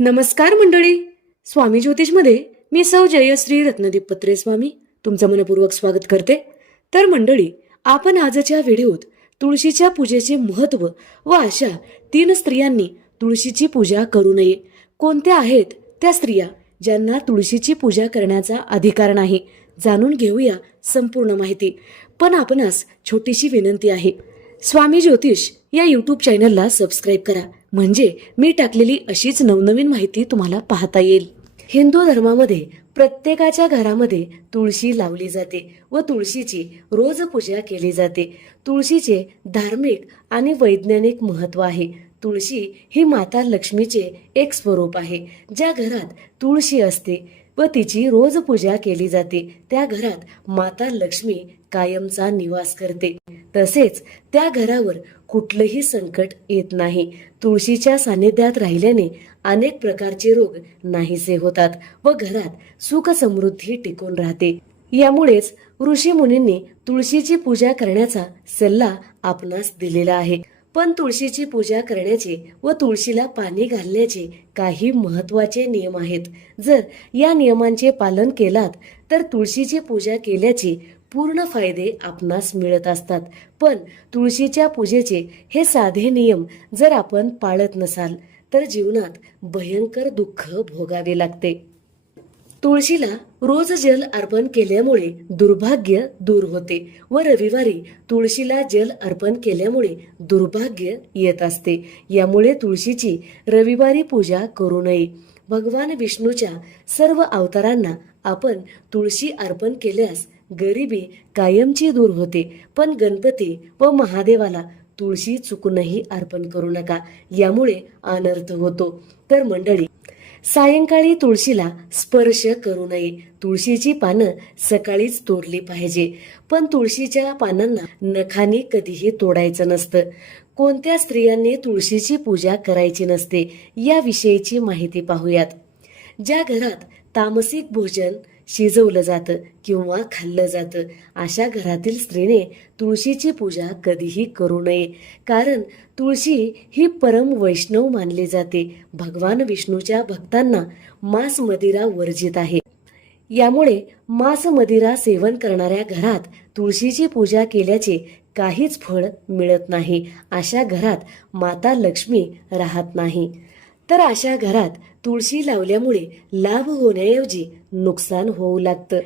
नमस्कार मंडळी. स्वामी ज्योतिषमध्ये मी सौ जयश्री रत्नदीप पत्रे स्वामी तुमचं मनपूर्वक स्वागत करते. तर मंडळी आपण आजच्या व्हिडिओत तुळशीच्या पूजेचे महत्त्व व अशा तीन स्त्रियांनी तुळशीची पूजा करू नये. कोणत्या आहेत त्या स्त्रिया ज्यांना तुळशीची पूजा करण्याचा अधिकार नाही? जाणून घेऊया संपूर्ण माहिती. पण आपणास छोटीशी विनंती आहे. स्वामी ज्योतिष या यूट्यूब चॅनलला सबस्क्राईब करा. म्हणजे मी टाकलेली अशीच नवनवीन माहिती तुम्हाला पाहता येईल. हिंदू धर्मामध्ये प्रत्येकाच्या घरामध्ये तुळशी लावली जाते व तुळशीची रोज पूजा केली जाते. तुळशीचे धार्मिक आणि वैज्ञानिक महत्त्व आहे. तुळशी ही माता लक्ष्मीचे एक स्वरूप आहे. ज्या घरात तुळशी असते व तिची रोज पूजा केली जाते त्या घरात माता लक्ष्मी कायमचा निवास करते. तसेच त्या घरावर कुठलंही संकट येत नाही. तुळशीच्या सानिध्यात राहिल्याने अनेक प्रकारचे रोग नाहीसे होतात व घरात सुख समृद्धी टिकून राहते. यामुळेच ऋषी मुनींनी तुळशीची पूजा करण्याचा सल्ला आपणास दिलेला आहे. पण तुळशीची पूजा करण्याचे व तुळशीला पाणी घालण्याचे काही महत्त्वाचे नियम आहेत. जर या नियमांचे पालन केलात तर तुळशीची पूजा केल्याचे पूर्ण फायदे आपणास मिळत असतात. पण तुळशीच्या पूजेचे हे साधे नियम जर आपण पाळत नसाल तर जीवनात भयंकर दुःख भोगावे लागते. तुळशीला रोज जल अर्पण केल्यामुळे दुर्भाग्य दूर होते व रविवारी तुळशीला जल अर्पण केल्यामुळे दुर्भाग्य येत असते. यामुळे तुळशीची रविवारी पूजा करू नये. भगवान विष्णूच्या सर्व अवतारांना आपण तुळशी अर्पण केल्यास गरिबी कायमची दूर होते. पण गणपती व महादेवाला तुळशी चुकूनही अर्पण करू नका. यामुळे अनर्थ होतो. तर मंडळी सायंकाळी तुळशीला स्पर्श करू नये. तुळशीची पानं सकाळीच तोडली पाहिजे. पण तुळशीच्या पानांना नखाने कधीही तोडायचं नसतं. कोणत्या स्त्रियांनी तुळशीची पूजा करायची नसते याविषयीची माहिती पाहूयात. ज्या घरात तामसिक भोजन शिजवलं जातं किंवा खाल्लं जातं. अशा घरातील स्त्रीने तुळशीची पूजा कधीही करू नये. कारण तुळशी ही परम वैष्णव मानली जाते. भगवान विष्णूच्या भक्तांना मांस मदिरा वर्जित आहे. यामुळे मांस मदिरा सेवन करणाऱ्या घरात तुळशीची पूजा केल्याचे काहीच फळ मिळत नाही. अशा घरात माता लक्ष्मी राहत नाही. तर अशा घरात तुळशी लावल्यामुळे लाभ होण्याऐवजी नुकसान होऊ लागतं.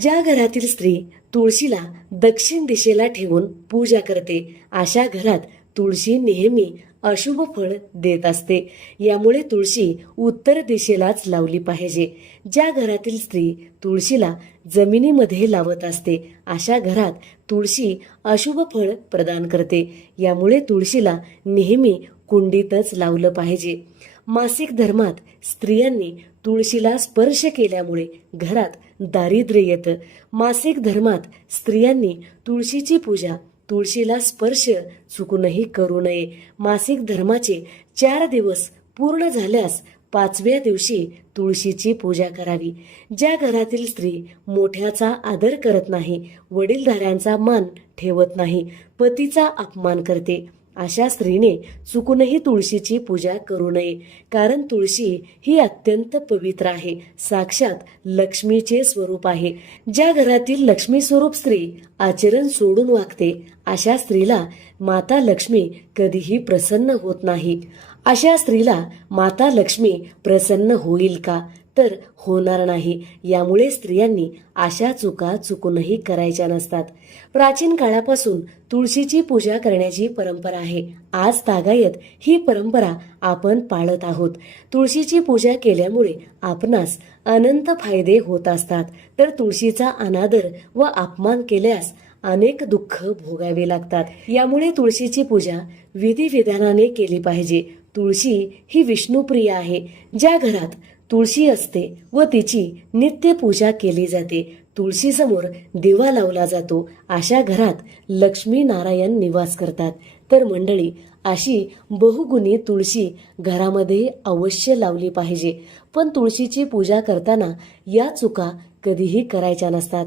ज्या घरातील स्त्री तुळशीला दक्षिण दिशेला ठेवून पूजा करते अशा घरात तुळशी नेहमी अशुभ फळ देत असते. यामुळे तुळशी उत्तर दिशेलाच लावली पाहिजे. ज्या घरातील स्त्री तुळशीला जमिनीमध्ये लावत असते अशा घरात तुळशी अशुभ फळ प्रदान करते. यामुळे तुळशीला नेहमी कुंडीतच लावलं पाहिजे. मासिक धर्मात स्त्रियांनी तुळशीला स्पर्श केल्यामुळे घरात दारिद्र्य येतं. मासिक धर्मात स्त्रियांनी तुळशीची पूजा तुळशीला स्पर्श चुकूनही करू नये. मासिक धर्माचे चार दिवस पूर्ण झाल्यास पाचव्या दिवशी तुळशीची पूजा करावी. ज्या घरातील स्त्री मोठ्याचा आदर करत नाही वडीलधाऱ्यांचा मान ठेवत नाही पतीचा अपमान करते अशा स्त्रीने चुकूनही तुळशीची पूजा करू नये. कारण तुळशी ही अत्यंत पवित्र आहे. साक्षात लक्ष्मीचे स्वरूप आहे. ज्या घरातील लक्ष्मी स्वरूप स्त्री आचरण सोडून वागते अशा स्त्रीला माता लक्ष्मी कधीही प्रसन्न होत नाही. अशा स्त्रीला माता लक्ष्मी प्रसन्न होईल का? तर होणार नाही. यामुळे स्त्रियांनी अशा चुका चुकूनही करायच्या नसतात. प्राचीन काळापासून तुळशीची पूजा करण्याची परंपरा आहे. आज तागायत ही परंपरा आपण पाळत आहोत. तुळशीची पूजा केल्यामुळे आपणास अनंत फायदे होत असतात. तर तुळशीचा अनादर व अपमान केल्यास अनेक दुःख भोगावे लागतात. यामुळे तुळशीची पूजा विधिविधानाने केली पाहिजे. तुळशी ही विष्णुप्रिय आहे. ज्या घरात तुळशी असते व तिची नित्य पूजा केली जाते. तुळशीसमोर दिवा लावला जातो. अशा घरात लक्ष्मी नारायण निवास करतात. तर मंडळी अशी बहुगुणी तुळशी घरामध्ये अवश्य लावली पाहिजे. पण तुळशीची पूजा करताना या चुका कधीही करायच्या नसतात.